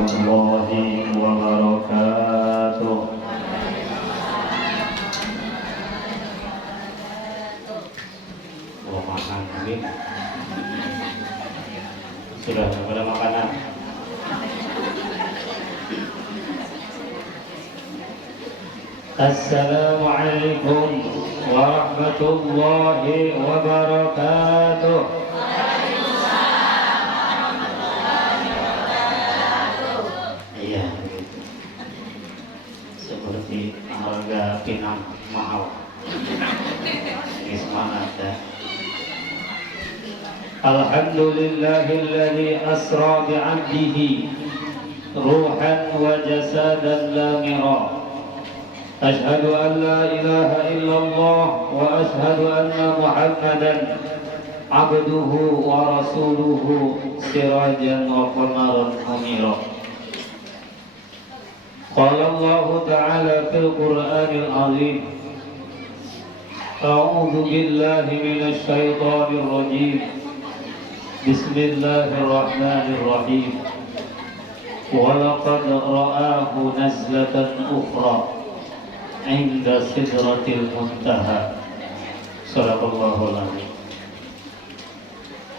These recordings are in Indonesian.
الله وبركاته. Oh, makan lagi. Sudah pada makanan. Assalamualaikum warahmatullahi wabarakatuh. Iya, gitu. Seperti harga pinang mahal. Ini semangat ya. Alhamdulillahilladzi asra bi'abdihi ruhan wa jasadan lamira. أشهد أن لا إله إلا الله وأشهد أن محمدا عبده ورسوله سراجا وقمرا منيرا. قال الله تعالى في القرآن العظيم أعوذ بالله من الشيطان الرجيم بسم الله الرحمن الرحيم ولقد رآه نزلة أخرى عند سدرة المنتهى. صدق الله العظيم.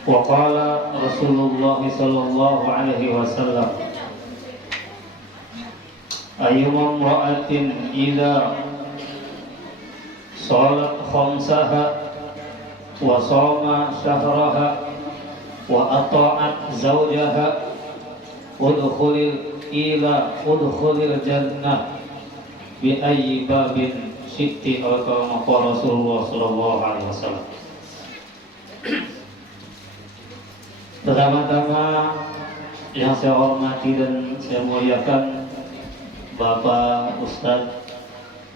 وقال رسول الله صلى الله عليه وسلم أيما امرأة إذا صلت خمسها وصام شهرها وأطاعت زوجها ادخل الجنة بأي باب شئت أو كما قال رسول الله صلى الله عليه وسلم. Pertama-tama yang saya hormati dan saya muliakan Bapak Ustadz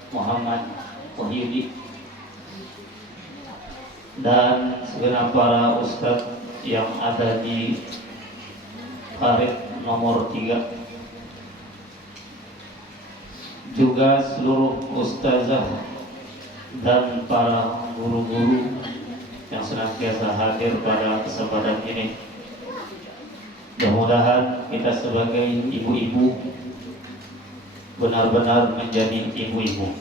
Muhammad Wahyudi dan segenap para ustadz yang ada di Farid nomor 3, juga seluruh ustazah dan para guru-guru yang senantiasa hadir pada kesempatan ini. Mudah-mudahan kita sebagai ibu-ibu benar-benar menjadi ibu-ibu.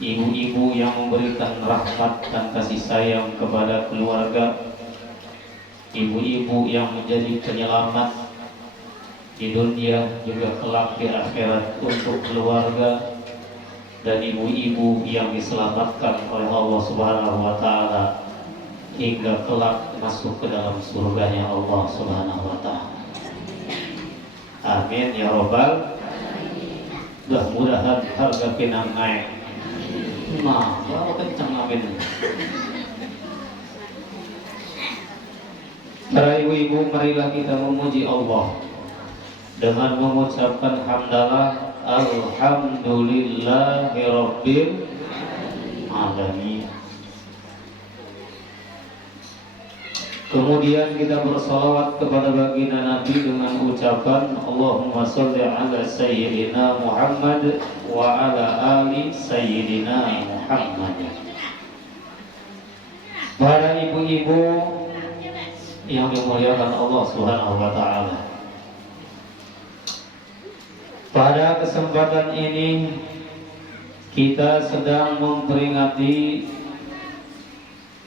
Ibu-ibu yang memberikan rahmat dan kasih sayang kepada keluarga. Ibu-ibu yang menjadi penyelamat di dunia juga kelak di akhirat untuk keluarga, dan ibu-ibu yang diselamatkan oleh Allah Subhanahu wa taala hingga kelak masuk ke dalam surganya Allah Subhanahu wa taala. Amin ya robbal. Mudah-mudahan harga pinang naik. Nah, kalau kencang amin. Para ibu-ibu, marilah kita memuji Allah dengan mengucapkan hamdalah alhamdulillahirabbil alamin. Kemudian kita bersalawat kepada baginda Nabi dengan ucapan Allahumma sholli ala sayyidina Muhammad wa ala ali sayyidina Muhammad. Para ibu-ibu yang dimuliakan Allah Subhanahu wa taala, pada kesempatan ini kita sedang memperingati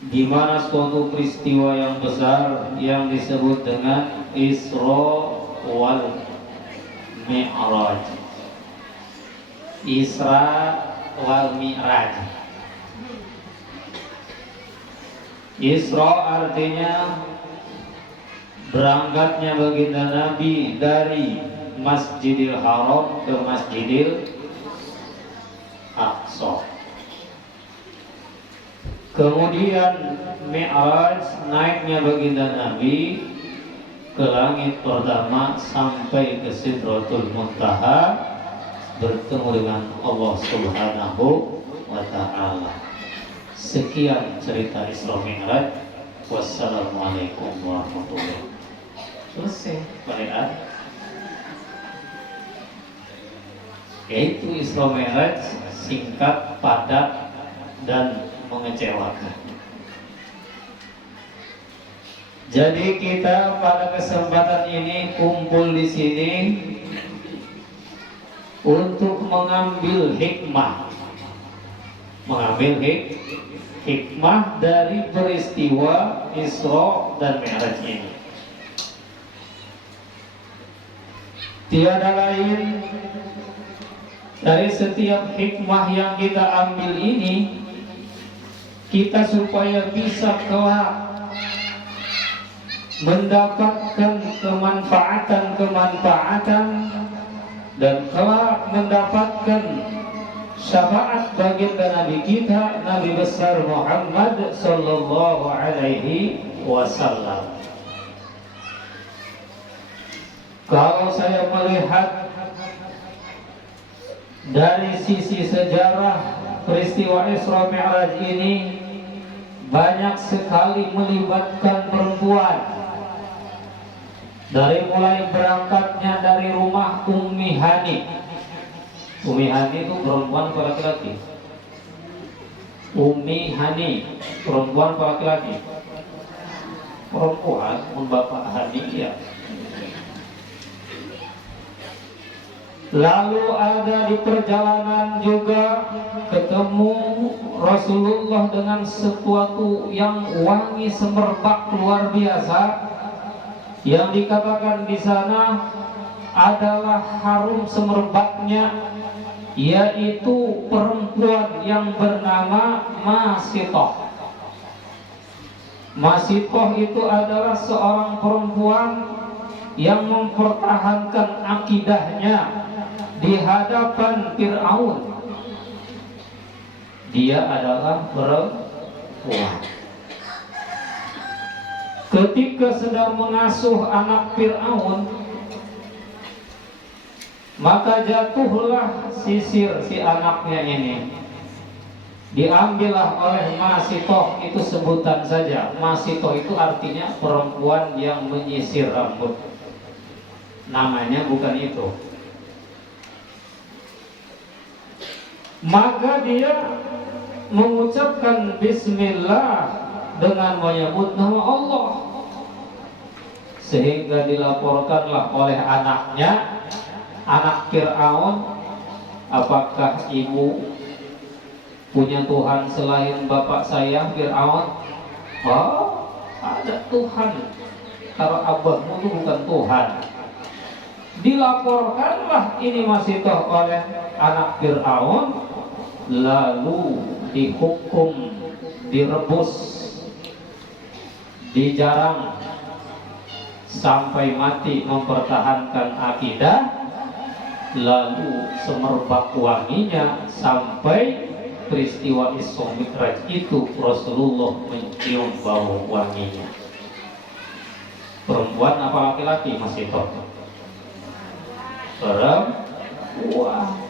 di mana suatu peristiwa yang besar yang disebut dengan Isra wal Mi'raj. Isra wal Mi'raj. Isra artinya berangkatnya baginda Nabi dari Masjidil Haram ke Masjidil Aqsa. Kemudian Mi'raj, naiknya baginda Nabi ke langit pertama sampai ke Sidratul Muntaha, bertemu dengan Allah Subhanahu wa taala. Sekian cerita Isra Mi'raj. Wassalamualaikum warahmatullahi wabarakatuh. Selesai, bacaan. Yaitu Isra Mi'raj, singkat, padat, dan mengecewakan. Jadi kita pada kesempatan ini kumpul di sini untuk mengambil hikmah, hikmah dari peristiwa Isra dan Mi'raj ini. Tiada lain dari setiap hikmah yang kita ambil ini, kita supaya bisa kelak mendapatkan kemanfaatan dan kelak mendapatkan syafaat baginda Nabi kita, Nabi besar Muhammad sallallahu alaihi wasallam. Kalau saya melihat dari sisi sejarah peristiwa Isra Mi'raj ini, banyak sekali melibatkan perempuan. Dari mulai berangkatnya dari rumah Ummi Hani. Ummi Hani itu perempuan atau laki-laki? Ummi Hani, perempuan atau laki-laki? Perempuan, Bapak Hani ya. Lalu ada di perjalanan juga ketemu Rasulullah dengan sesuatu yang wangi semerbak luar biasa, yang dikatakan di sana adalah harum semerbaknya, yaitu perempuan yang bernama Masitoh. Masitoh itu adalah seorang perempuan yang mempertahankan akidahnya di hadapan Fir'aun. Dia adalah perempuan. Ketika sedang mengasuh anak Fir'aun, maka jatuhlah sisir si anaknya ini. Diambillah oleh Masitoh, itu sebutan saja. Masitoh itu artinya perempuan yang menyisir rambut. Namanya bukan itu. Maka dia mengucapkan bismillah dengan menyebut nama Allah, sehingga dilaporkanlah oleh anaknya, anak Fir'aun, apakah ibu punya Tuhan selain bapak saya Fir'aun? Oh, ada Tuhan. Kalau abahmu itu bukan Tuhan. Dilaporkanlah ini Masitoh oleh anak Fir'aun, lalu dihukum, direbus, dijarang sampai mati mempertahankan akidah, lalu semerbak wanginya sampai peristiwa Isra Mi'raj itu Rasulullah mencium bau wanginya. Perempuan apa laki-laki Masitoh? Perempuan.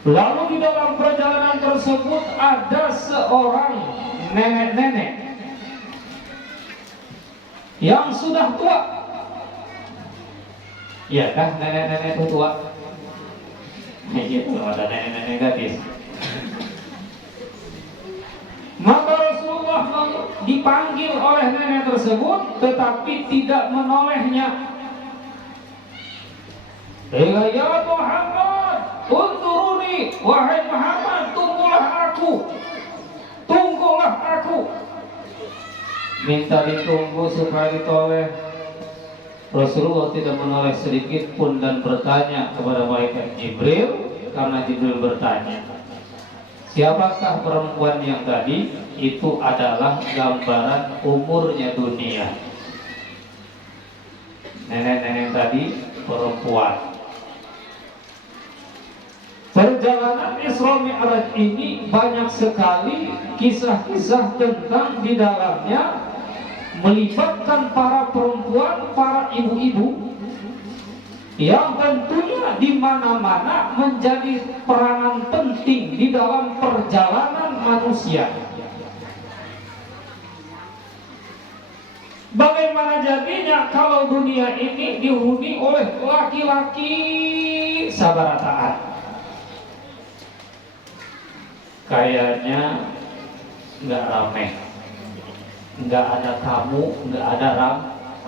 Lalu di dalam perjalanan tersebut ada seorang nenek-nenek yang sudah tua. Iya kah nenek-nenek itu tua? Iya, belum ada nenek-nenek gadis. Maka Rasulullah dipanggil oleh nenek tersebut, tetapi tidak menolehnya. Ya Muhammad, unturuni, wahai Muhammad, tunggulah aku. Minta ditunggu supaya ditoleh. Rasulullah tidak menoleh sedikit pun dan bertanya kepada malaikat Jibril, karena Jibril bertanya, siapakah perempuan yang tadi? Itu adalah gambaran umurnya dunia. Nenek-nenek tadi perempuan. Perjalanan Isra Mi'raj ini banyak sekali kisah-kisah tentang di dalamnya melibatkan para perempuan, para ibu-ibu yang tentunya di mana-mana menjadi peranan penting di dalam perjalanan manusia. Bagaimana jadinya kalau dunia ini dihuni oleh laki-laki sabarataan? Kayaknya nggak ramai, nggak ada tamu, nggak ada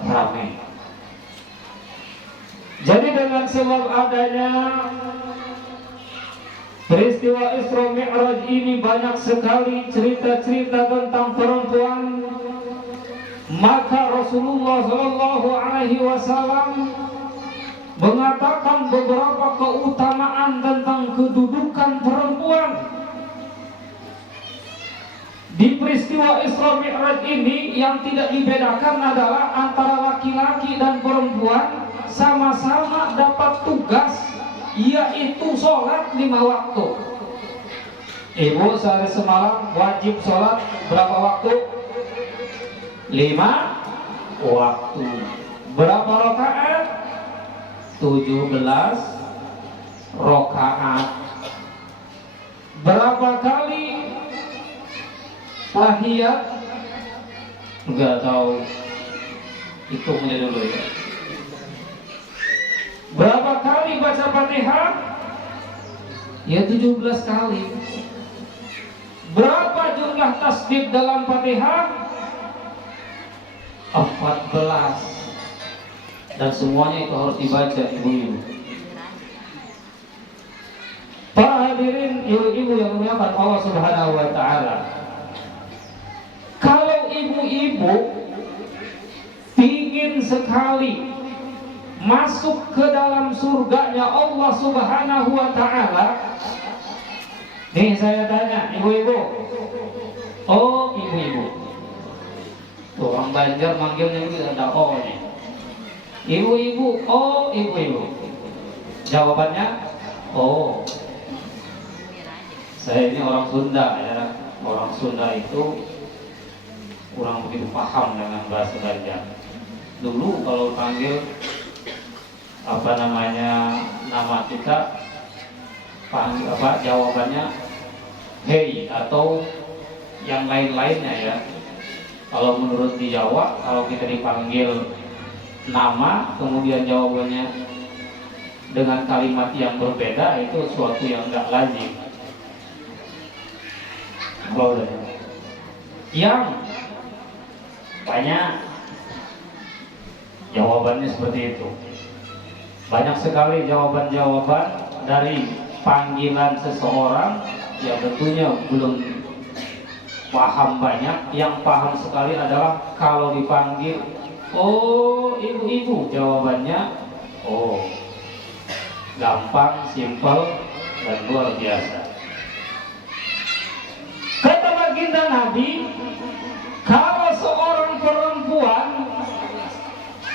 rame. Jadi dengan sebab adanya peristiwa Isra Mi'raj ini banyak sekali cerita-cerita tentang perempuan, maka Rasulullah Shallallahu Alaihi Wasallam mengatakan beberapa keutamaan tentang kedudukan perempuan. Di peristiwa Isra Mi'raj ini yang tidak dibedakan adalah antara laki-laki dan perempuan sama-sama dapat tugas, yaitu sholat 5 waktu. Ibu sehari semalam wajib sholat berapa waktu? 5 waktu. Berapa rakaat? 17 rakaat. Berapa kali tahiyat? Enggak tahu, hitungnya dulu ya. Berapa kali baca Fatihah? Ya 17 kali. Berapa jumlah tasbih dalam Fatihah? 14. Dan semuanya itu harus dibaca ibu-ibu. Para hadirin ibu-ibu yang dimuliakan Allah Subhanahu wa taala. Kalau ibu-ibu ingin sekali masuk ke dalam surganya Allah Subhanahu wa taala, nih saya tanya ibu-ibu. Oh, ibu-ibu. Tuh orang Banjar manggilnya gitu ada O-nya. Ibu-ibu, oh ibu-ibu. Jawabannya oh. Saya ini orang Sunda ya. Orang Sunda itu kurang begitu paham dengan bahasa Banjar. Dulu kalau panggil nama kita panggil jawabannya hey atau yang lain-lainnya ya. Kalau menurut di Jawa, kalau kita dipanggil nama kemudian jawabannya dengan kalimat yang berbeda, itu suatu yang enggak lazim. Kalau yang banyak jawabannya seperti itu. Banyak sekali jawaban-jawaban dari panggilan seseorang yang tentunya belum paham banyak. Yang paham sekali adalah kalau dipanggil oh ibu-ibu, jawabannya oh gampang, simpel, dan luar biasa. Kata baginda Nabi, kalau seorang perempuan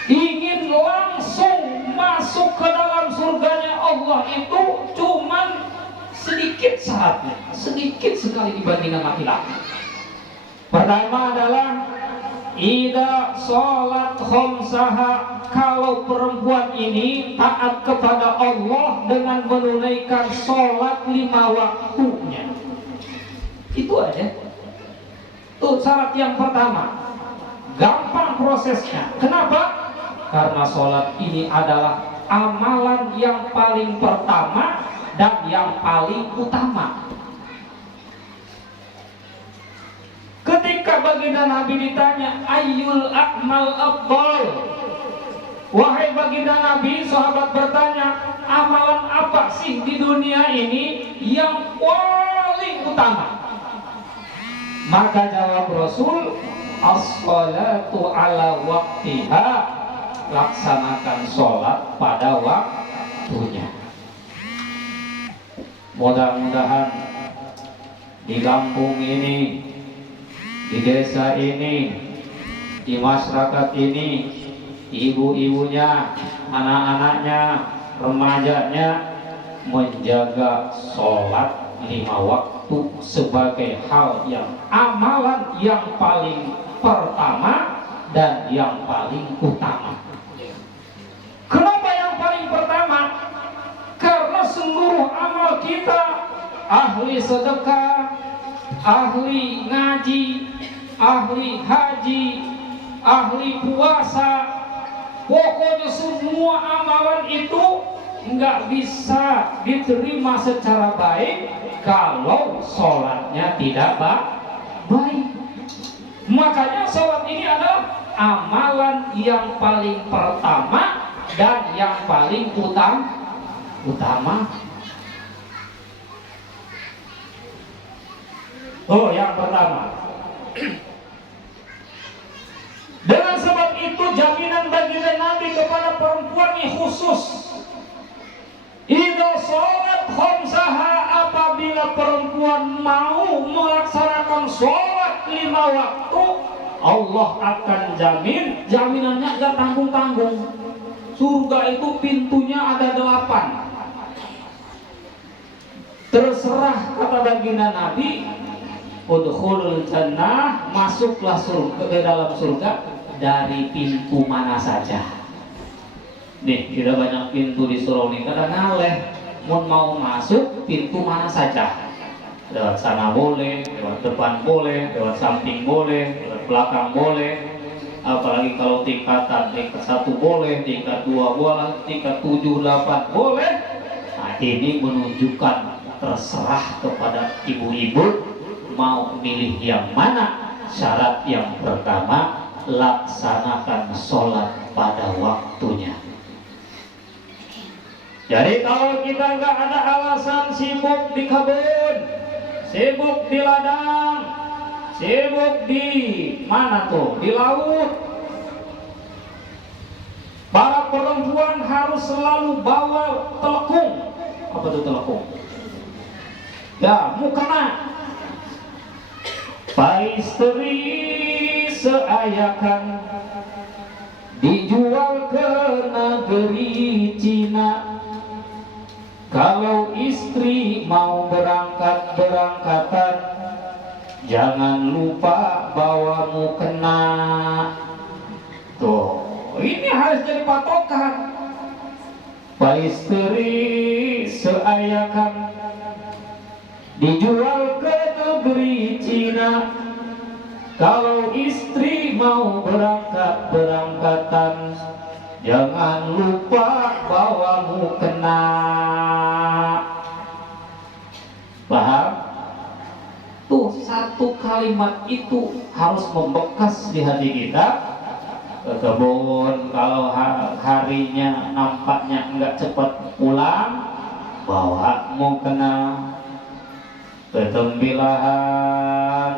ingin langsung masuk ke dalam surganya Allah itu cuman sedikit syaratnya, sedikit sekali dibandingkan laki-laki. Pertama adalah ida sholat khomsaha, kalau perempuan ini taat kepada Allah dengan menunaikan sholat 5 waktunya. Itu aja. Itu syarat yang pertama. Gampang prosesnya. Kenapa? Karena sholat ini adalah amalan yang paling pertama dan yang paling utama. Ketika baginda Nabi ditanya ayyul a'mal afdal, wahai baginda Nabi, sahabat bertanya, amalan apa sih di dunia ini yang paling utama? Maka jawab Rasul, as-salatu ala waktiha, laksanakan sholat pada waktunya. Mudah-mudahan di kampung ini, di desa ini, di masyarakat ini, ibu-ibunya, anak-anaknya, remajanya menjaga sholat 5 waktu sebagai hal yang amalan yang paling pertama dan yang paling utama. Kenapa yang paling pertama? Karena seluruh amal kita, ahli sedekah, ahli ngaji, ahli haji, ahli puasa, pokoknya semua amalan itu nggak bisa diterima secara baik kalau sholatnya tidak baik. Makanya sholat ini adalah amalan yang paling pertama dan yang paling utama. Oh, yang pertama. Dengan sebab itu jaminan baginda Nabi kepada perempuan ini khusus. Idza sholat khamsaha, apabila perempuan mau melaksanakan sholat 5 waktu, Allah akan jamin. Jaminannya gak tanggung-tanggung. Surga itu pintunya ada 8. Terserah kata baginda Nabi, udkhulul jannah, masuklah surga, ke dalam surga dari pintu mana saja. Nih, kita banyak pintu di surau ini, kadang ngaleh mau masuk pintu mana saja. Lewat sana boleh, lewat depan boleh, lewat samping boleh, lewat belakang boleh. Apalagi kalau tingkatan, tingkat 1 boleh, tingkat 2 boleh, tingkat 7, 8 boleh. Nah, ini menunjukkan terserah kepada ibu-ibu mau milih yang mana. Syarat yang pertama, laksanakan sholat pada waktunya. Jadi kalau kita nggak ada alasan sibuk di kebun, sibuk di ladang, sibuk di mana tuh, di laut, para perempuan harus selalu bawa telekung. Apa tuh telekung? Ya, mukena. Paistri seayakan dijual ke negeri Cina. Kalau istri mau berangkatan, jangan lupa bawa mukena. Tuh, ini harus jadi patokan. Paistri seayakan dijual ke negeri Cina. Kalau istri mau berangkatan, jangan lupa bawa mukena. Paham? Tuh, satu kalimat itu harus membekas di hati kita. Ke kebun, kalau harinya nampaknya enggak cepat pulang, bawa mukena. Ke tembilahan,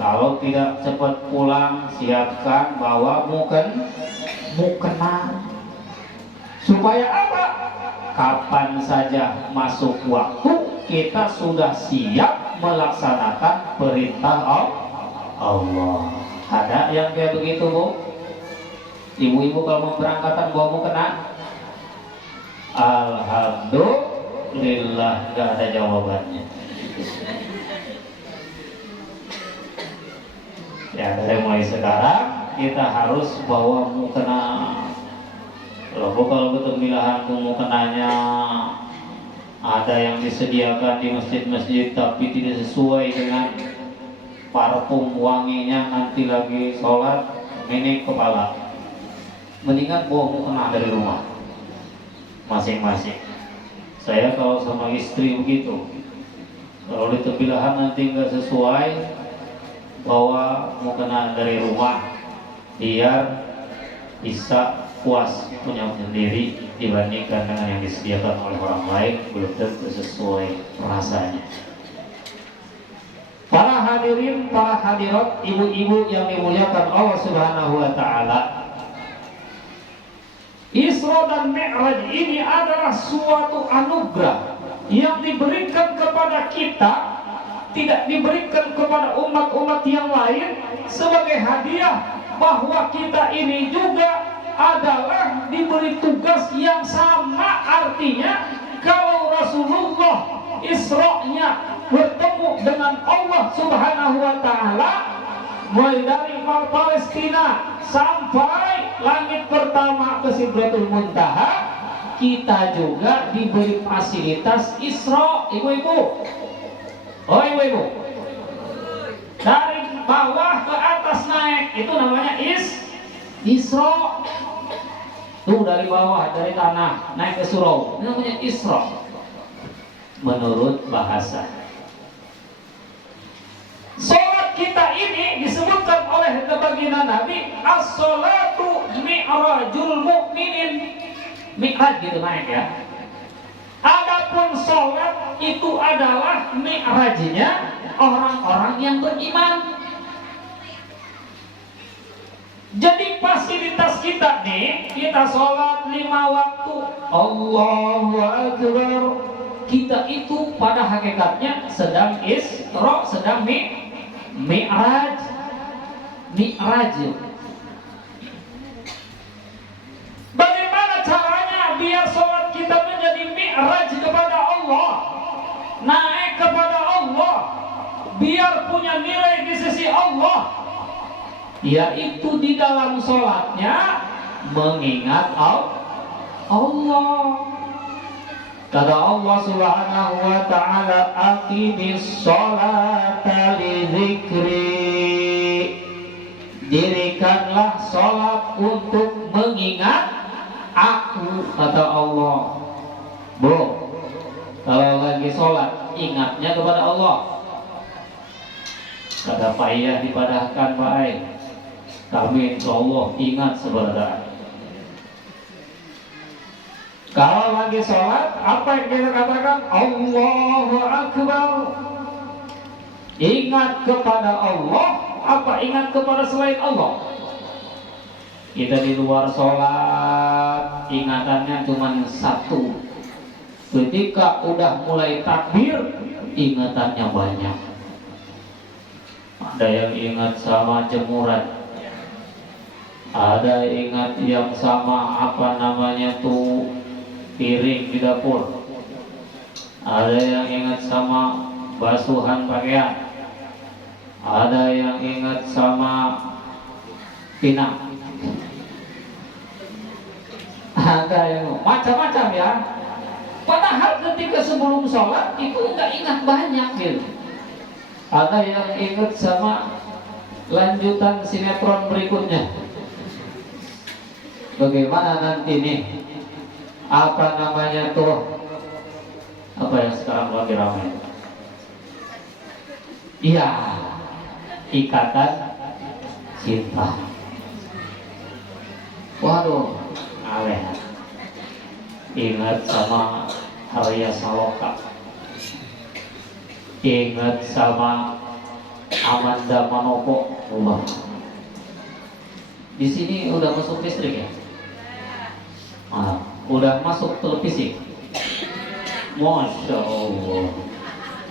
kalau tidak cepat pulang, siapkan bawa mukena. Supaya apa? Kapan saja masuk waktu, kita sudah siap melaksanakan perintah Allah. Ada yang kayak begitu, Bu? Ibu-ibu kalau mau berangkatan bawa mukena? Alhamdulillah, gak ada jawabannya. Ya, dari mulai sekarang kita harus bawa mukena. Kalau ketembilahan mukenanya ada yang disediakan di masjid-masjid tapi tidak sesuai dengan parfum wanginya, nanti lagi sholat ini kepala. Mendingan bawa mukena dari rumah masing-masing. Saya kalau sama istri begitu, kalau di tembilahan nanti nggak sesuai, bawa mukena dari rumah biar bisa puas punya sendiri dibandingkan dengan yang disediakan oleh orang lain, belum tentu sesuai rasanya. Para hadirin, para hadirat, ibu-ibu yang dimuliakan Allah Subhanahu wa taala, Isra dan Mi'raj ini adalah suatu anugerah yang diberikan kepada kita, tidak diberikan kepada umat-umat yang lain, sebagai hadiah bahwa kita ini juga adalah diberi tugas yang sama. Artinya kalau Rasulullah Isra-nya bertemu dengan Allah Subhanahu wa taala, mulai dari Palestina sampai langit pertama ke Sidratul Muntaha, kita juga diberi fasilitas Isra, ibu-ibu. Oh, ibu-ibu, dari bawah ke atas naik, itu namanya Isra. Tuh, dari bawah, dari tanah naik ke surau, itu namanya Isra menurut bahasa. Sholat kita ini disebutkan oleh baginda Nabi, as-salatu mi'rajul mu'minin. Mi'raj gitu naik ya. Adapun sholat itu adalah mi'rajnya orang-orang yang beriman. Jadi fasilitas kita nih, kita sholat 5 waktu, Allahu Akbar. Kita itu pada hakikatnya sedang Isra, sedang Mi'raj. Bagaimana caranya biar sholat kita menjadi Mi'raj kepada Allah, naik kepada Allah, biar punya nilai di sisi Allah? Yaitu di dalam sholatnya mengingat Allah. Kata Allah Subhanahu wa ta'ala, aqimis sholata li dzikri. Dirikanlah sholat untuk mengingat aku, kata Allah. Bro, kalau lagi sholat ingatnya kepada Allah. Kata Pak Iya dipadahkan Pak Ai, kami insya Allah ingat sebenarnya. Kalau lagi sholat, apa yang kita katakan? Allahu Akbar. Ingat kepada Allah, apa ingat kepada selain Allah? Kita di luar sholat, ingatannya cuma satu. Ketika udah mulai takbir, ingatannya banyak. Ada yang ingat sama jemuran, ada ingat yang sama apa namanya tuh piring di dapur, ada yang ingat sama basuhan pakaian, ada yang ingat sama pinang, ada yang macam-macam ya. Padahal ketika sebelum sholat itu nggak ingat banyak gitu. Ada yang ingat sama lanjutan sinetron berikutnya. Bagaimana nanti nih? Apa namanya tuh? Apa yang sekarang lagi ramai? Iya, Ikatan Cinta. Waduh, aneh. Ingat sama Arya Saloka, ingat sama Amanda Manopo. Di sini udah masuk listrik ya? Udah masuk televisi. Masya Allah,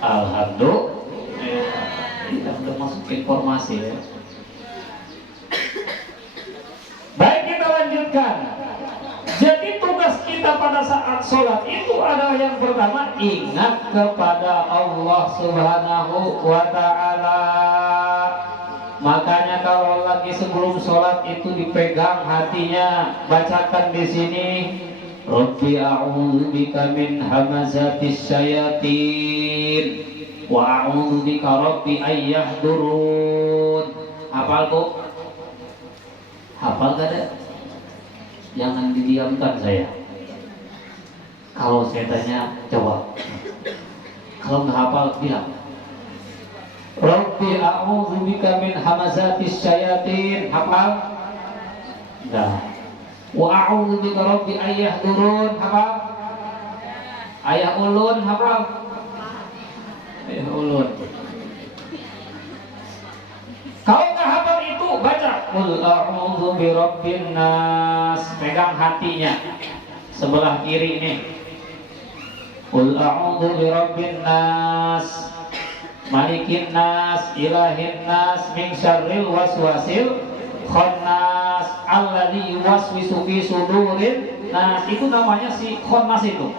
alhamdulillah, udah masuk informasi ya. Baik, kita lanjutkan. Jadi tugas kita pada saat sholat itu adalah yang pertama, ingat kepada Allah Subhanahu wa ta'ala. Makanya kalau lagi sebelum sholat itu dipegang hatinya, bacakan di sini, Rabbi a'udzubika min hamazatis syayatin wa a'udzubika Rabbi ayyahdurun. Hafal kok? Hafal gak ada? Jangan didiamkan saya. Kalau saya tanya, jawab. Kalau nggak hafal, bilang. Rabbi a'udzubika min hamazatis syayatin. Hafal? Enggak. Wa a'udzubika Rabbi ayyahdurun. Hafal? Ayah ulun, hafal? Ayah ulun. Kalau nggak hafal itu, baca Qul a'udzu birabbin nas. Pegang hatinya sebelah kiri nih. Qul a'udzu birabbin nas, malikin nas, ilahin nas, min syarril waswasil khannas alladzi yuwaswisu fi sudurin nas. Itu namanya si khannas itu.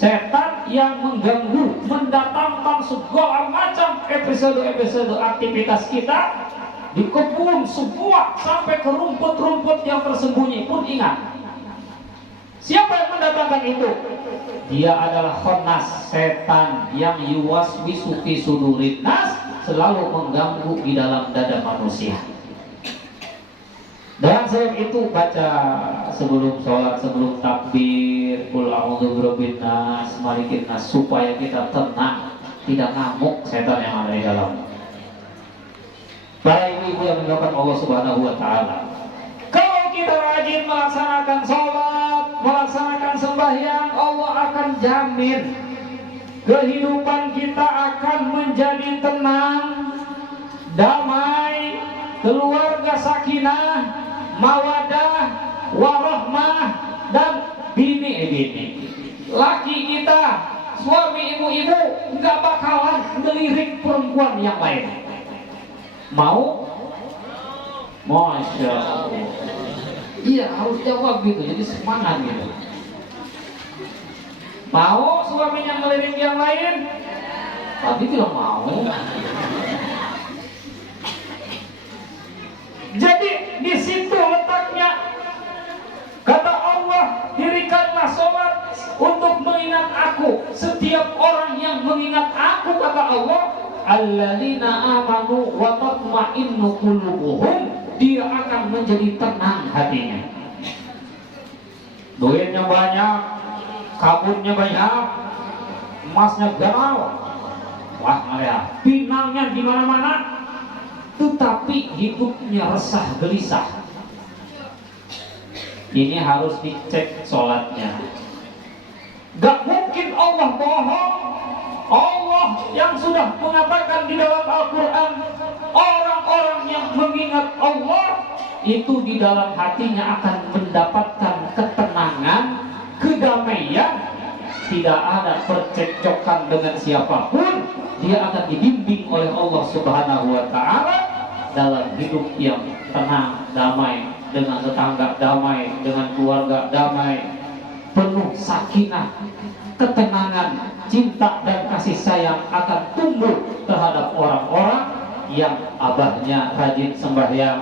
Setan yang mengganggu, mendatangkan segala macam episode-episode aktivitas kita di kebun, sebuah, sampai ke rumput-rumput yang tersembunyi pun ingat. Siapa yang mendatangkan itu? Dia adalah khannas, setan yang yuwaswisu fi sudurin nas, selalu mengganggu di dalam dada manusia. Dan sebab itu baca sebelum sholat, sebelum takbir, Qul a'udzu birabbin nas, malikin nas, supaya kita tenang, tidak ngamuk setan yang ada di dalam. Para ibu-ibu yang dimuliakan Allah Subhanahu wa taala. Kalau kita rajin melaksanakan sholat, melaksanakan sembahyang, Allah akan jamin kehidupan kita akan menjadi tenang, damai, keluarga sakinah, mawadah, warahmah, dan bini-bini. Laki kita, suami ibu-ibu nggak bakalan ngelirik perempuan yang lain. Mau? Masya Allah. Iya, harus jawab gitu, jadi semangat gitu. Mau suaminya ngelirik yang lain? Tadi bilang mau. Jadi di situ letaknya. Kata Allah, dirikanlah sholat untuk mengingat aku. Setiap orang yang mengingat aku, kata Allah, alladzina amanu wa tatma'innu qulubuhum, dia akan menjadi tenang hatinya. Duitnya banyak, kabutnya banyak, emasnya galau, wah ngeliat, pinangnya di mana-mana, tetapi hidupnya resah gelisah. Ini harus dicek sholatnya. Gak mungkin Allah bohong. Allah yang sudah mengatakan di dalam Al-Quran, orang-orang yang mengingat Allah itu di dalam hatinya akan mendapatkan ketenangan, kedamaian, tidak ada percekcokan dengan siapapun. Dia akan dibimbing oleh Allah Subhanahu wa taala dalam hidup yang tenang, damai, dengan tetangga damai, dengan keluarga damai, penuh sakinah, ketenangan, cinta dan kasih sayang akan tumbuh terhadap orang-orang yang abahnya rajin sembahyang,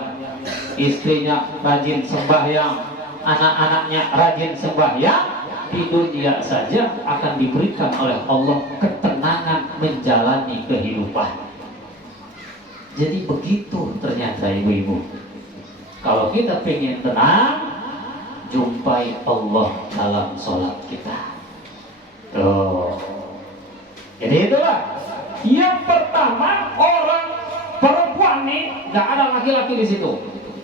istrinya rajin sembahyang, anak-anaknya rajin sembahyang. Di dunia saja akan diberikan oleh Allah ketenangan menjalani kehidupan. Jadi begitu ternyata ibu-ibu. Kalau kita pengen tenang, jumpai Allah dalam sholat kita. Tuh. Jadi itulah. Yang pertama, orang perempuan nih, nggak ada laki-laki di situ.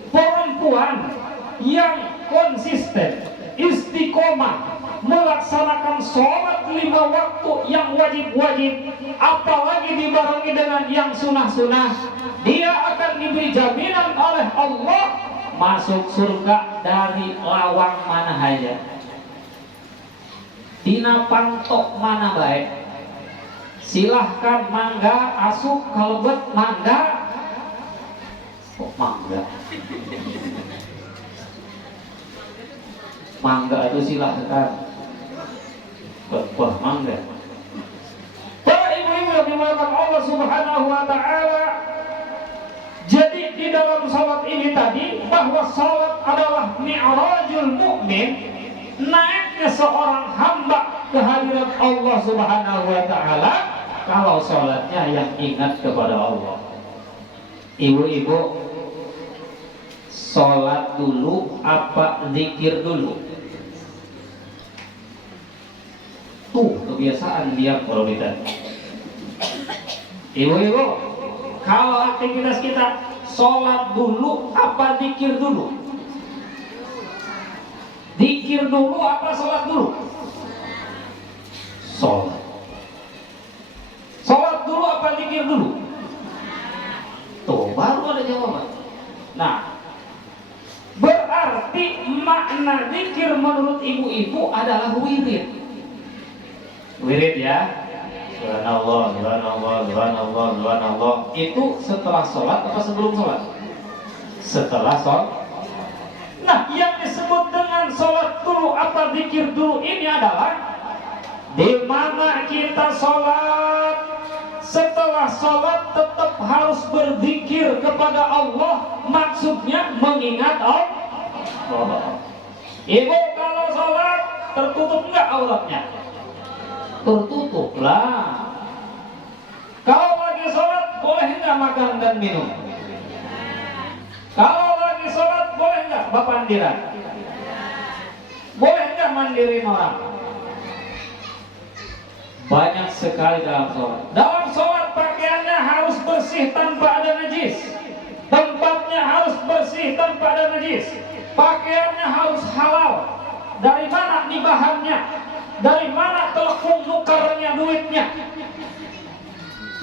Perempuan yang konsisten, istiqomah, melaksanakan sholat 5 waktu yang wajib-wajib, apalagi dibarengi dengan yang sunah-sunah, dia akan diberi jaminan oleh Allah masuk surga dari lawang mana aja, dina pantok mana baik. Silahkan mangga, asup kalebet mangga. Kok mangga? Mangga itu silahkan. Buah mangga. Para ibu-ibu yang dimuliakan Allah Subhanahu wa taala. Jadi di dalam salat ini tadi, bahwa salat adalah mi'rajul mukmin, naiknya seorang hamba ke hadirat Allah Subhanahu wa taala kalau salatnya yang ingat kepada Allah. Ibu-ibu, salat dulu apa zikir dulu? Tuh kebiasaan dia kalau ditanya. Ibu-ibu, kalau aktivitas kita sholat dulu apa zikir dulu? Zikir dulu apa sholat dulu? Sholat. Sholat dulu apa zikir dulu? Tuh baru ada jawaban. Nah, berarti makna zikir menurut ibu-ibu adalah wirid. Wirid ya. Subhanallah, subhanallah, subhanallah, subhanallah. Itu setelah sholat atau sebelum sholat? Setelah sholat. Nah, yang disebut dengan sholat dulu apa zikir dulu ini adalah di mana kita sholat, setelah sholat tetap harus berzikir kepada Allah. Maksudnya mengingat Allah. Ibu kalau sholat tertutup nggak auratnya? Tertutup lah. Kalau lagi sholat boleh nggak makan dan minum? Kalau lagi sholat boleh nggak bapandiran? Boleh nggak mandirin orang? Banyak sekali dalam sholat. Dalam sholat pakaiannya harus bersih tanpa ada najis. tempatnya harus bersih tanpa ada najis, pakaiannya harus halal. Dari mana nih bahannya? Dari mana telepon nukarnya duitnya?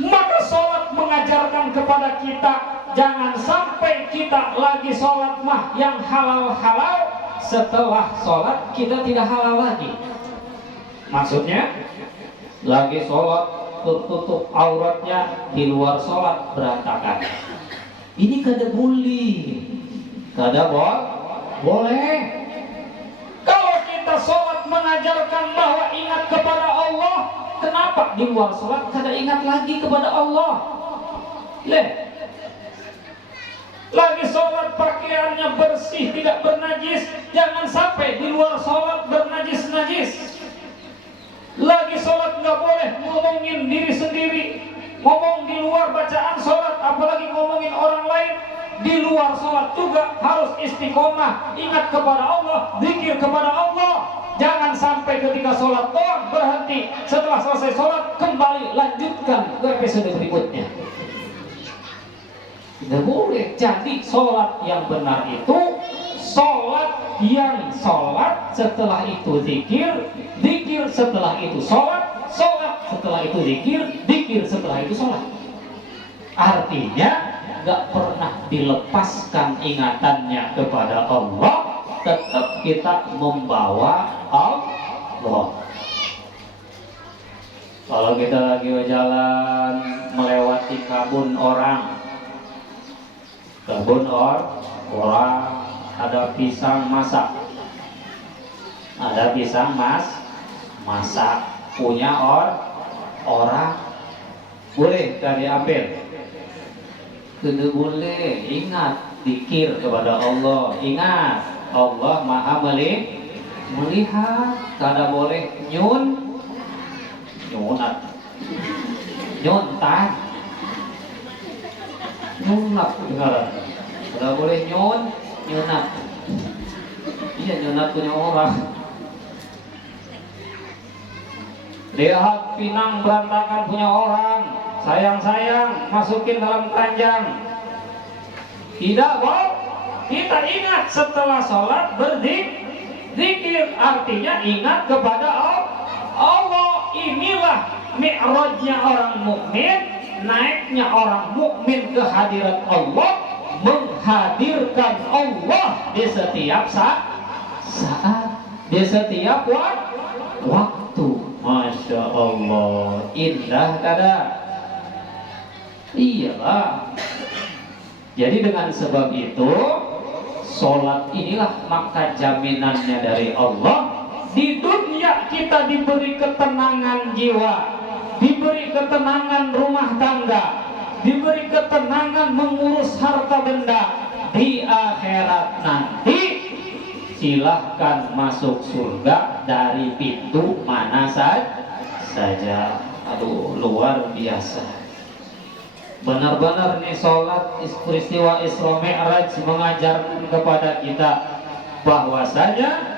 Maka sholat mengajarkan kepada kita, jangan sampai kita lagi sholat mah yang halal-halal, setelah sholat kita tidak halal lagi. Maksudnya lagi sholat tertutup auratnya, di luar sholat berantakan. Ini kada boleh, kada boleh. Kalau kita sholat mengajarkan bahwa ingat kepada Allah, kenapa di luar sholat kada ingat lagi kepada Allah? Lagi sholat pakaiannya bersih, tidak bernajis, jangan sampai di luar sholat bernajis-najis. Lagi sholat nggak boleh ngomongin diri sendiri, ngomong di luar bacaan sholat, apalagi ngomongin orang lain. Di luar sholat juga harus istiqomah, ingat kepada Allah, zikir kepada Allah. Jangan sampai ketika sholat doang berhenti, setelah selesai sholat kembali lanjutkan ke episode berikutnya. Tidak boleh. Jadi sholat yang benar itu sholat yang sholat setelah itu zikir, zikir setelah itu sholat, sholat setelah itu zikir, zikir setelah itu sholat. Artinya gak pernah dilepaskan ingatannya kepada Allah, tetap kita membawa Allah. Kalau kita lagi berjalan melewati kebun orang, ada pisang masak, masak punya orang, boleh gak diambil? Tidak boleh. Ingat zikir kepada Allah, ingat Allah maha melihat. Kada boleh nyunat, dengar. Kada boleh nyunat. Iya, nyunat punya orang. Lihat pinang berantakan punya orang, sayang masukin dalam keranjang. Tidak boleh. Kita ingat setelah sholat berzikir, artinya ingat kepada Allah. Inilah mi'rajnya orang mukmin, naiknya orang mukmin ke hadirat Allah, menghadirkan Allah di setiap saat, di setiap waktu. Masya Allah, indah kada? Iyalah. Jadi dengan sebab itu, sholat inilah maka jaminannya dari Allah. Di dunia kita diberi ketenangan jiwa, diberi ketenangan rumah tangga, diberi ketenangan mengurus harta benda. Di akhirat nanti silahkan masuk surga dari pintu mana saja. Aduh, luar biasa. Benar-benar nih sholat peristiwa Isra Mi'raj mengajarkan kepada kita bahwasanya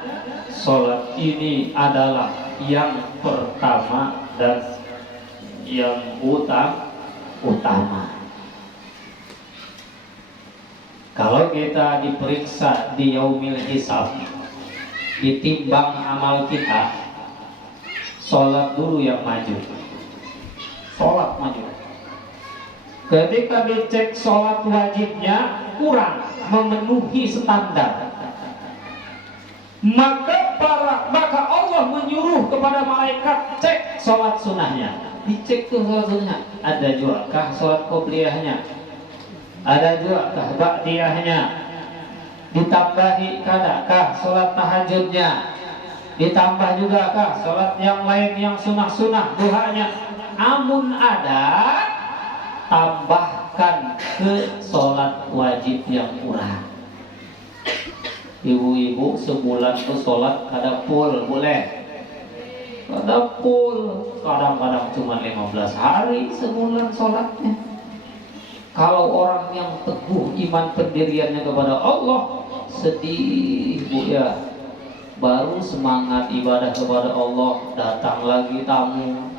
sholat ini adalah yang pertama dan yang utama. Kalau kita diperiksa di yaumil hisab, ditimbang amal kita, sholat dulu yang maju. Sholat maju. Ketika dicek sholat wajibnya kurang memenuhi standar, maka Allah menyuruh kepada malaikat cek sholat sunnahnya. Dicek tuh sholat sunnahnya, ada juga kah sholat qobliyahnya, ada juga kah ba'diyahnya, ditambahi kadakah sholat tahajudnya, ditambah juga kah sholat yang lain yang sunnah-sunnah duhanya. Amun ada, tambahkan ke sholat wajib yang kurang. Ibu-ibu sebulan tuh sholat kada full, boleh? Kada full, kadang-kadang cuma 15 hari sebulan sholatnya. Kalau orang yang teguh iman pendiriannya kepada Allah, sedih bu ya, baru semangat ibadah kepada Allah, datang lagi tamu.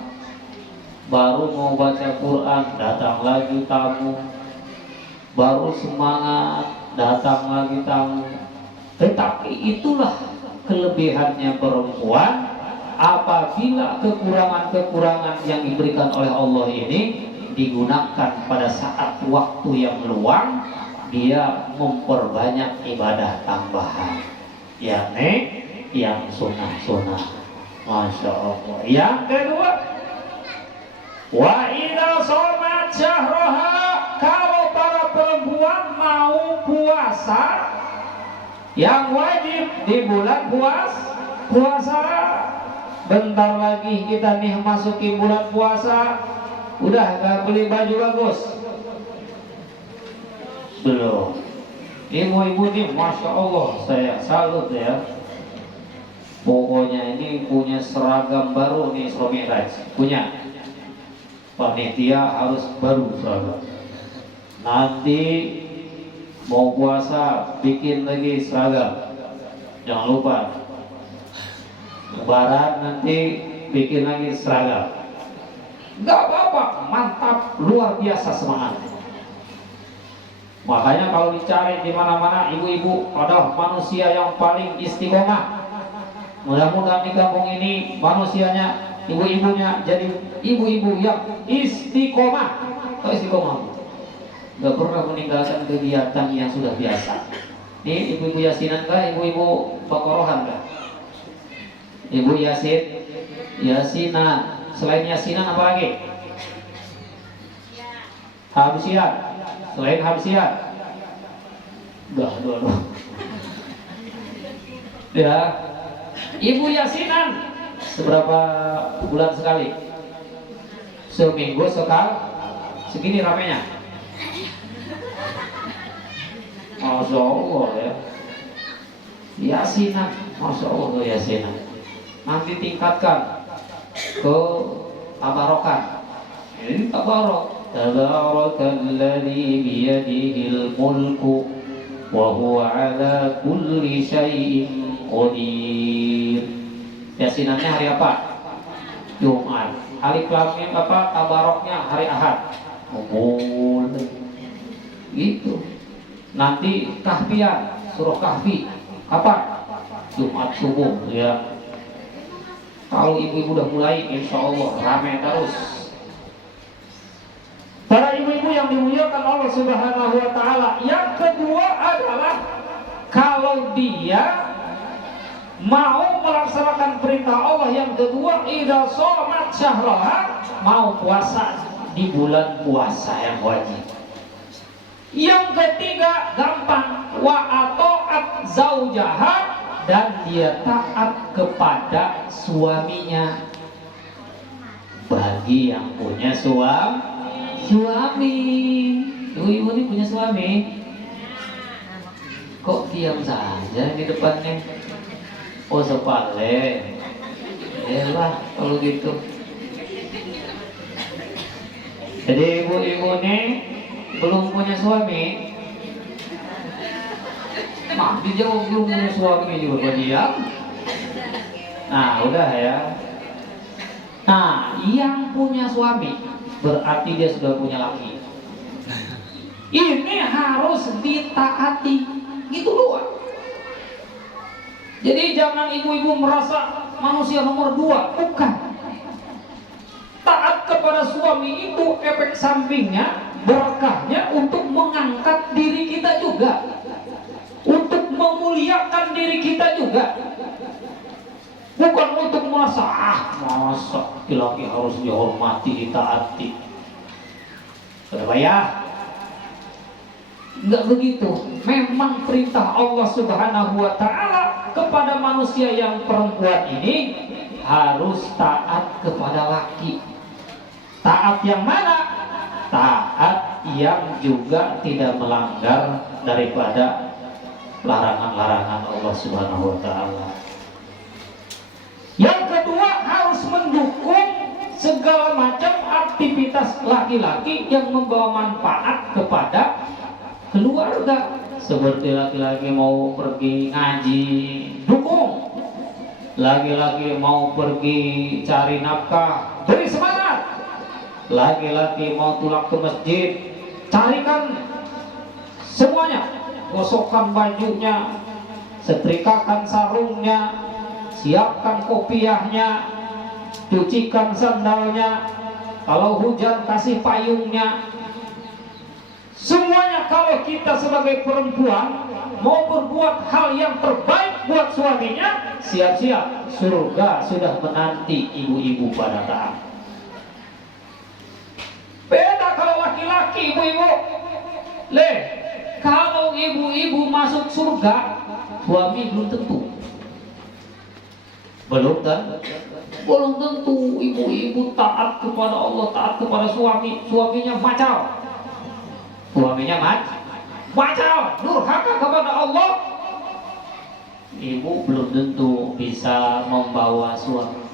Baru mau baca Quran, datang lagi tamu. baru semangat datang lagi tamu. Tetapi itulah kelebihannya perempuan, apabila kekurangan-kekurangan yang diberikan oleh Allah ini digunakan pada saat waktu yang luang, dia memperbanyak ibadah tambahan, yakni yang sunnah-sunnah. Masya Allah. Yang kedua, wa idza shamat syahraha, kalau para perempuan mau puasa yang wajib di bulan puasa. Bentar lagi kita nih masuki bulan puasa, udah gak beli baju bagus? Belum. Ibu-ibu nih, Masya Allah, saya salut ya. Pokoknya ini punya seragam baru nih, Isra Mi'raj punya. Panitia harus baru seragam. Nanti mau puasa bikin lagi seragam, jangan lupa. Lebaran nanti bikin lagi seragam. Gak apa-apa, mantap, luar biasa semangat. Makanya kalau dicari di mana-mana, ibu-ibu adalah manusia yang paling istiqomah. Mudah-mudahan di kampung ini manusianya, ibu-ibunya jadi ibu-ibu yang istiqomah. Kok istiqomah? Gak pernah meninggalkan kegiatan yang sudah biasa. Ini ibu-ibu yasinan kah? Ibu-ibu bakorohan kah? Ibu yasinan. Selain yasinan apa lagi? Habsiat. Selain habsiat, dua. Ya, ibu yasinan seberapa bulan sekali? Seminggu sekali. Segini ramenya. Masya Allah ya. Yasinan, Masya Allah tuh yasinan. Nanti tingkatkan ke tabarokan. Ini tabarok. Tabarakalladzi biyadihil mulku wa huwa ala kulli syai'in qadir. Yasinannya hari apa? Jumat. Hari Kelamin apa? Tabaroknya hari Ahad. Gitu. Nanti Kahfian, surah Kahfi kapan? Jumat subuh ya. Kalau ibu-ibu udah mulai, insya Allah ramai terus. Para ibu-ibu yang dimuliakan Allah Subhanahu wa Ta'ala. Yang kedua adalah kalau dia mau melaksanakan perintah Allah, yang kedua, idza shamat syahraha, mau puasa di bulan puasa yang wajib. Yang ketiga gampang, wa ata'at zaujaha, dan dia taat kepada suaminya. Bagi yang punya suami, ibu-ibu ini punya suami, kok diam saja di depannya? Oh sepale, elah kalau gitu. Jadi ibu-ibu ini belum punya suami, dia belum punya suami juga diam. Nah udah ya. Nah yang punya suami berarti dia sudah punya laki. Ini harus ditaati, gitu doang. Jadi jangan ibu-ibu merasa manusia nomor 2, bukan. Taat kepada suami itu efek sampingnya, berkahnya untuk mengangkat diri kita juga, untuk memuliakan diri kita juga. Bukan untuk merasa, masa laki-laki harus dihormati, ditaati. Kenapa ya? Enggak begitu. Memang perintah Allah Subhanahu wa Ta'ala kepada manusia yang perempuan ini harus taat kepada laki. Taat yang mana? Taat yang juga tidak melanggar daripada larangan-larangan Allah Subhanahu wa Ta'ala. Yang kedua, harus mendukung segala macam aktivitas laki-laki yang membawa manfaat kepada keluarga. Seperti laki-laki mau pergi ngaji, dukung. Laki-laki mau pergi cari nafkah, beri semangat. Laki-laki mau tulak ke masjid, carikan semuanya, gosokkan bajunya, setrikakan sarungnya, siapkan kopiahnya, cucikan sandalnya, kalau hujan kasih payungnya. Semuanya kalau kita sebagai perempuan mau berbuat hal yang terbaik buat suaminya, siap-siap, surga sudah menanti ibu-ibu pada taat. Beda kalau laki-laki, ibu-ibu. Kalau ibu-ibu masuk surga, suami belum tentu. Belum tentu ibu-ibu taat kepada Allah, taat kepada suaminya macam. Suaminya macam durhaka kepada Allah, ibu belum tentu bisa membawa suami.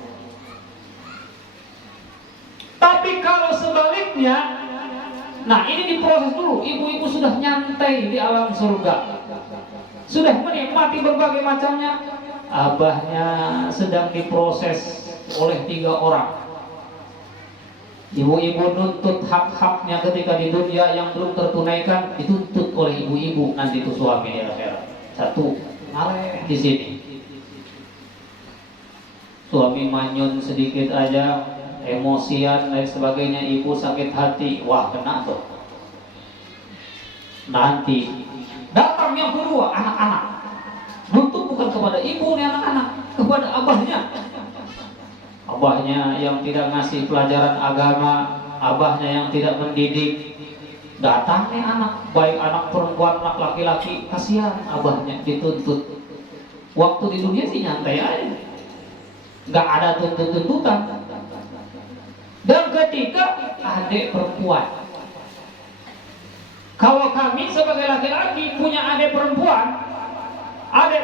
Tapi kalau sebaliknya, nah ini diproses dulu. Ibu-ibu sudah nyantai di alam surga, sudah menikmati berbagai macamnya. Abahnya sedang diproses oleh 3 orang. Ibu-ibu nuntut hak-haknya ketika di dunia yang belum tertunaikan, dituntut oleh ibu-ibu nanti itu suami di akhirat. 1, ngaleh di sini. Suami manyun sedikit aja, emosian dan sebagainya, ibu sakit hati, wah kena tuh. Nanti datang yang kedua, anak-anak. Nuntut bukan kepada ibu nih anak-anak, kepada abahnya. Abahnya yang tidak ngasih pelajaran agama, abahnya yang tidak mendidik. Datang nih anak, baik anak perempuan, anak laki-laki, kasihan abahnya dituntut. Waktu di dunia sih nyantai aja, nggak ada tuntut-tuntutan. Dan ketika adik perempuan, kalau kami sebagai laki-laki punya adik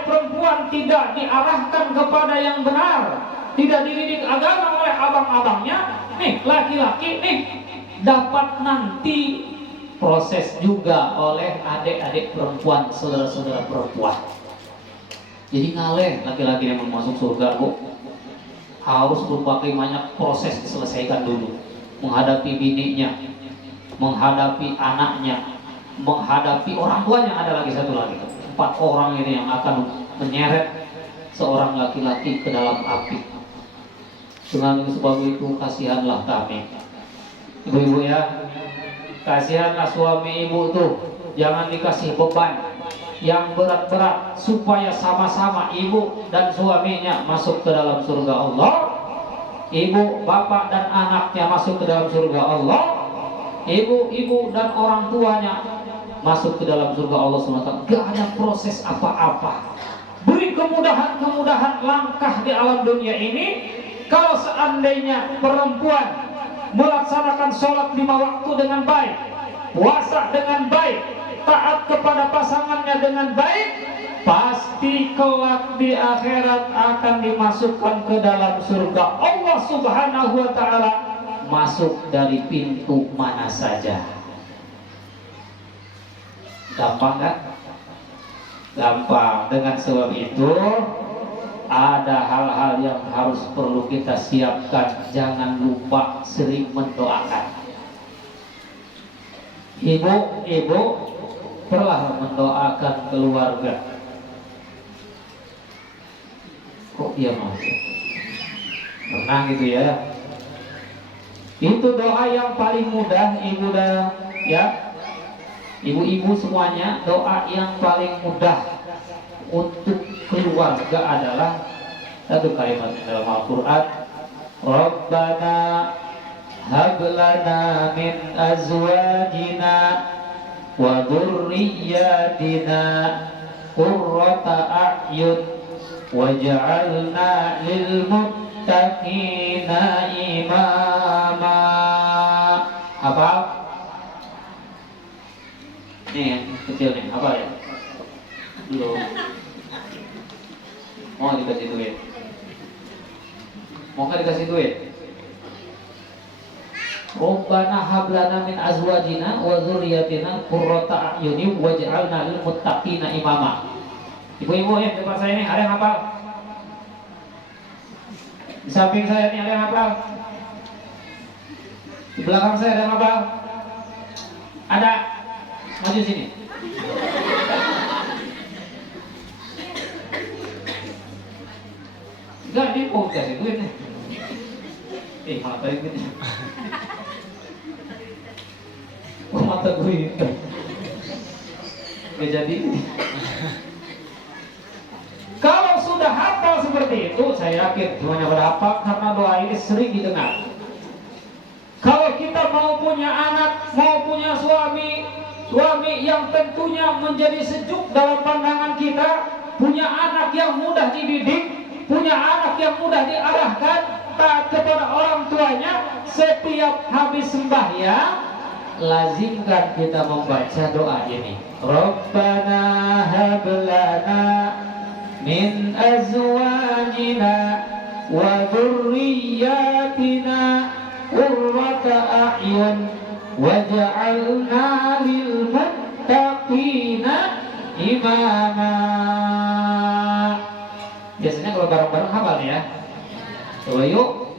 perempuan tidak diarahkan kepada yang benar, tidak dididik agama oleh abang-abangnya, nih laki-laki nih dapat nanti proses juga oleh adik-adik perempuan, saudara-saudara perempuan. Jadi ngaleh laki-laki yang mau masuk surga, bu, harus berbagai banyak proses diselesaikan dulu, menghadapi bininya, menghadapi anaknya, menghadapi orang tuanya. Ada lagi satu lagi, 4 orang ini yang akan menyeret seorang laki-laki ke dalam api. Dengan sebab itu kasihanlah kami, ibu-ibu ya, kasihanlah suami ibu tuh, jangan dikasih beban yang berat-berat, supaya sama-sama ibu dan suaminya masuk ke dalam surga Allah, ibu, bapak dan anaknya masuk ke dalam surga Allah, ibu dan orang tuanya masuk ke dalam surga Allah SWT. Gak ada proses apa-apa. Beri kemudahan langkah di alam dunia ini. Kalau seandainya perempuan melaksanakan sholat 5 waktu dengan baik, puasa dengan baik, taat kepada pasangannya dengan baik, pasti kelak di akhirat akan dimasukkan ke dalam surga Allah Subhanahu wa ta'ala. Masuk dari pintu mana saja. Gampang kan? Gampang. Dengan sebab itu ada hal-hal yang harus perlu kita siapkan. Jangan lupa sering mendoakan. Ibu perlah mendoakan keluarga. Kok dia mau? Pernah gitu ya? Itu doa yang paling mudah, ibu dah ya. Ibu-ibu semuanya, doa yang paling mudah untuk keluarga adalah satu kalimat dalam Al-Quran, Rabbana hablana min azwajina wa dhurriyyatina qurrata a'yun waj'alna lil muttaqina imama. Apa? Nih yang kecil nih, apa ya? Belum. Mau dikasih duit? Mau dikasih duit? Rabbana hablana min azwajina wa dzurriyyatina qurrata a'yunin waj'alna lil muttaqina imama. Ibu-ibu ya, depan saya ini ada yang hafal? Di samping saya ini ada yang hafal? Di belakang saya ada yang hafal? Ada? Maju sini. Gak, ini mau kasih duit nih. Mana tadi duitnya? Mata gue itu gak jadi. Kalau sudah hafal seperti itu, saya yakin semuanya pada hafal karena doa ini sering didengar. Kalau kita mau punya anak, mau punya suami yang tentunya menjadi sejuk dalam pandangan kita, punya anak yang mudah dididik, punya anak yang mudah diarahkan taat kepada orang tuanya, setiap habis sembahyang lazimkan kita membaca doa ini. Rabbana hab lana min azwajina wa dzurriyyatina qurrata a'yun waj'alna lil muttaqina imama. Biasanya kalau bareng-bareng hafal ya. Coba yuk.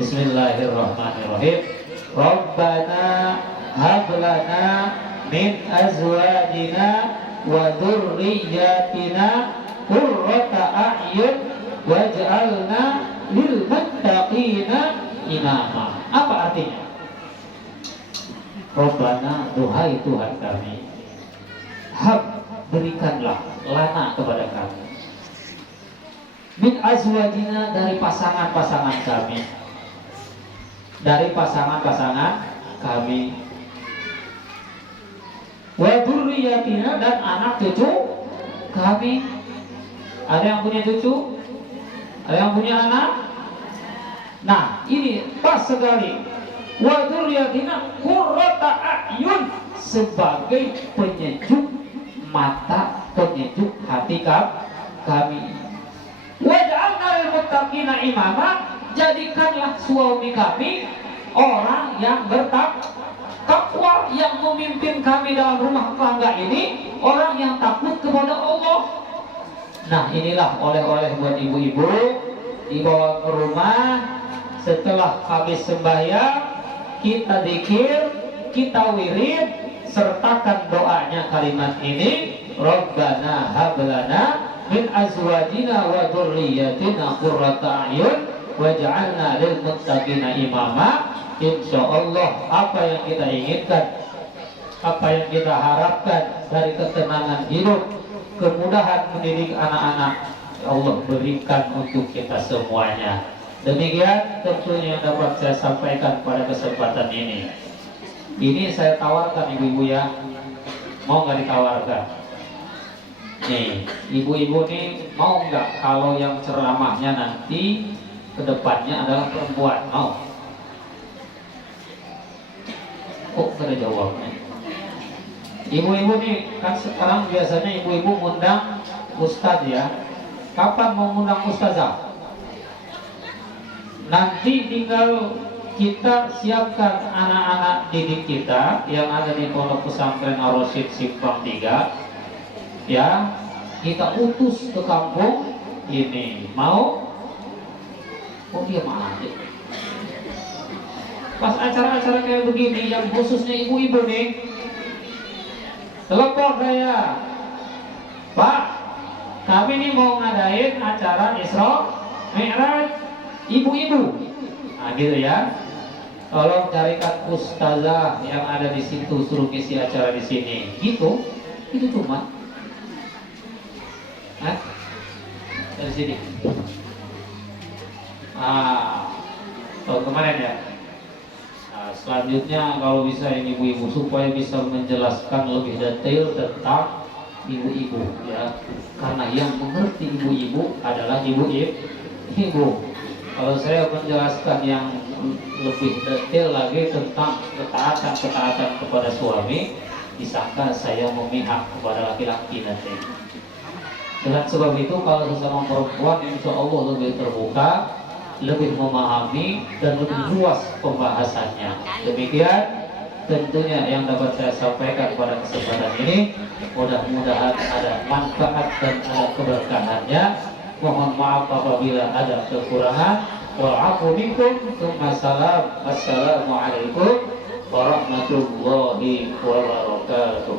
Bismillahirrahmanirrahim. Rabbana hab lana min azwajina wa dzurriyyatina qurrata a'yun waj'alna lil muttaqina imama. Apa artinya? Rabbana, duhai Tuhan kami, hab, berikanlah lana kepada kami, min azwajina, dari pasangan-pasangan kami, dari pasangan-pasangan kami, wa dzurriyyatina, dan anak cucu kami. Ada yang punya cucu? Ada yang punya anak? Nah, ini pas sekali. Wa dzurriyyatina qurrata a'yun, sebagai penyejuk mata, penyejuk hati kami. Waj'alna lil muttaqina imama, jadikanlah suami kami orang yang bertakwa, yang memimpin kami dalam rumah tangga ini orang yang takut kepada Allah. Nah, inilah oleh-oleh buat ibu-ibu, dibawa ke rumah setelah habis sembahyang, kita zikir, kita wirid, sertakan doanya kalimat ini, Rabbana hab lana min azwajina wa dzurriyyatina qurrata a'yun waj'alna lil muttaqina imama. Insyaallah apa yang kita inginkan, apa yang kita harapkan dari ketenangan hidup, kemudahan mendidik anak-anak, Allah berikan untuk kita semuanya. Demikian tentunya yang dapat saya sampaikan pada kesempatan ini. Ini saya tawarkan ibu-ibu ya, mau nggak ditawarkan? Nih, ibu-ibu nih mau nggak kalau yang ceramahnya nanti kedepannya adalah perempuan? Mau? Kok ada jawabnya? Ibu-ibu nih kan sekarang biasanya ibu-ibu ngundang ustadz ya. Kapan mau ngundang ustazah? Nanti tinggal kita siapkan anak-anak didik kita yang ada di Pondok Pesantren Ar-Rasyid Simpang 3 ya, kita utus ke kampung ini. Mau? Oh dia mana aja. Pas acara-acara kayak begini yang khususnya ibu-ibu nih, telepon saya, Pak, kami nih mau ngadain acara Isra Mi'raj ibu-ibu. Nah gitu ya. Tolong carikan ustazah yang ada di situ, suruh ngisi acara di sini. Gitu. Itu cuma. Dari sini. Tahun kemarin ya. Nah, selanjutnya kalau bisa yang ibu-ibu supaya bisa menjelaskan lebih detail tentang ibu-ibu ya. Karena yang mengerti ibu-ibu adalah ibu-ibu. Kalau saya menjelaskan yang lebih detail lagi tentang ketaatan kepada suami, disangka saya memihak kepada laki-laki nanti. Dengan sebab itu kalau sesama perempuan insya Allah lebih terbuka, lebih memahami dan lebih luas pembahasannya. Demikian tentunya yang dapat saya sampaikan pada kesempatan ini. Mudah-mudahan ada manfaat dan ada keberkahannya. Mohon maaf apabila ada kekurangan. Wa'afu minkum. Assalamualaikum warahmatullahi wabarakatuh.